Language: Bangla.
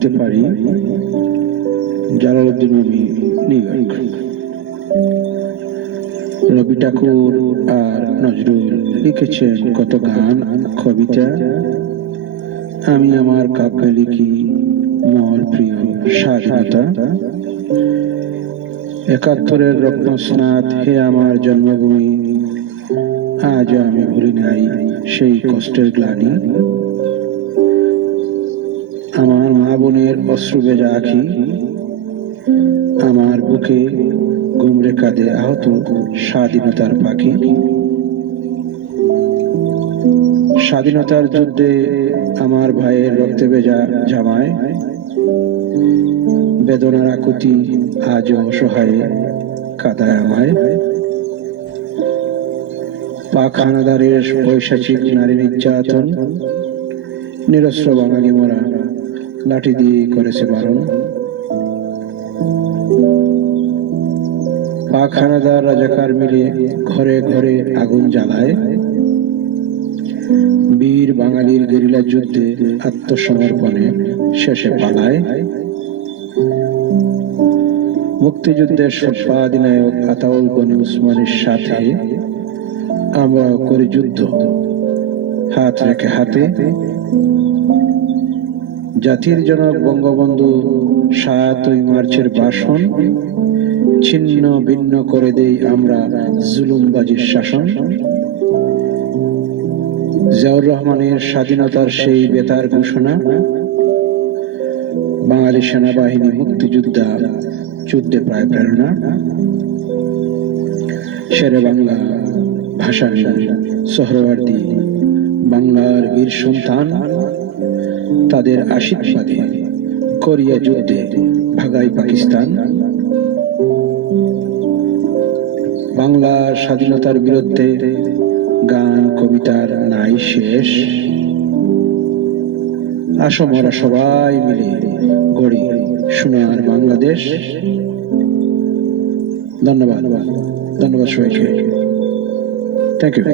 দিতে পারি। Jalaluddin Rumi, New York. Rabi Thakur আর নজরুল লিখেছেন কত গান, কবিতা। আমি আমার কাব্যে লিখি মোর প্রিয় স্বাধীনতা। ৭১-এর রত্নস্নাত হে আমার জন্মভূমি, আজও আমি ভুলি নাই সেই কষ্টের গ্লানি। আমার মা বোনের অশ্রু ভেজা আঁখি, আমার বুকে গুমরে কাঁদে আহত স্বাধীনতার পাখি। স্বাধীনতার যুদ্ধে আমার ভাইয়ের রক্তে ভেজা জামায়, বেদনার আকুতি আজও অসহায়ে কাঁদায় আমায়। পাক হানাদারের পৈশাচিক নারী নির্যাতন, নিরস্ত্র বাঙালি মোরা লাঠি দিয়ে করেছে বারণ। পাক হানাদার রাজাকার মিলে ঘরে ঘরে আগুন জ্বালায়, বীর বাঙালির গেরিলা যুদ্ধে আত্মসমর্পণে শেষে পালায়। মুক্তিযুদ্ধের সর্বাধিনায়ক আতাউল গনি উসমানের সাথে আমরা করি যুদ্ধ হাত রেখে হাতে। জাতির জনক বঙ্গবন্ধু ৭ই মার্চের ভাষণ, ছিন্ন ভিন্ন করে দেই আমরা জুলুমবাজির শাসন। জিয়াউর রহমানের স্বাধীনতার সেই বেতার ঘোষণা, বাঙালি সেনাবাহিনী মুক্তিযোদ্ধা যুদ্ধে প্রায় প্রেরণা। শেরে বাংলা ভাষানী সোহরাওয়ার্দী বাংলার বীর সন্তান, তাদের আশীর্বাদে কোরিয়া যুদ্ধে ভাগাই পাকিস্তান। বাংলার স্বাধীনতার বিরুদ্ধে গান কবিতার নাই শেষ। আসো মোরা সবাই মিলে গড়ি সোনার বাংলাদেশ। ধন্যবাদ, ধন্যবাদ সবাইকে। Thank you.